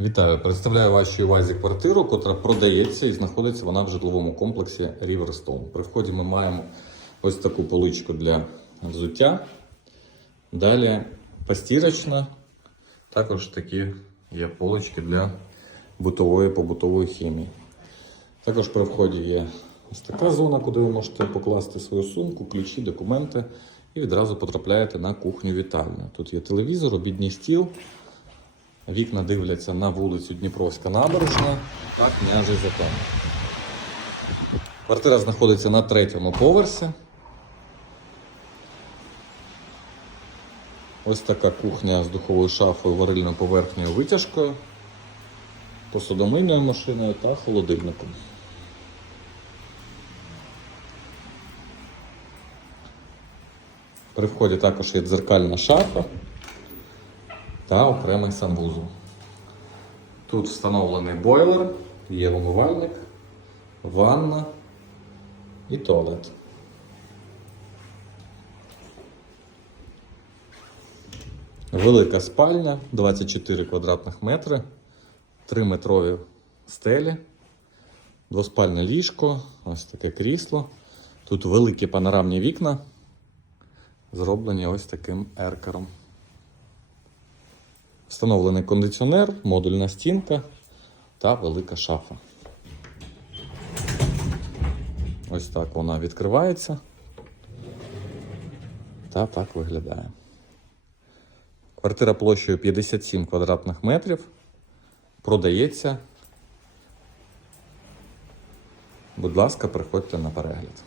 Вітаю! Представляю вашій увазі квартиру, котра продається і знаходиться вона в житловому комплексі Riverstone. При вході ми маємо ось таку поличку для взуття. Далі постірочна. Також такі є полички для бутової побутової хімії. Також при вході є ось така зона, куди ви можете покласти свою сумку, ключі, документи і відразу потрапляєте на кухню вітальню. Тут є телевізор, обідній стіл. Вікна дивляться на вулицю Дніпровська набережна та княжий затон. Квартира знаходиться на третьому поверсі. Ось така кухня з духовою шафою, варильною поверхнею витяжкою, посудомийною машиною та холодильником. При вході також є дзеркальна шафа та окремий санвузол. Тут встановлений бойлер, є умивальник, ванна і туалет. Велика спальня, 24 квадратних метри, 3 метрові стелі, двоспальне ліжко, ось таке крісло. Тут великі панорамні вікна, зроблені ось таким еркером. Встановлений кондиціонер, модульна стінка та велика шафа. Ось так вона відкривається. Та так виглядає. Квартира площею 57 квадратних метрів. Продається. Будь ласка, приходьте на перегляд.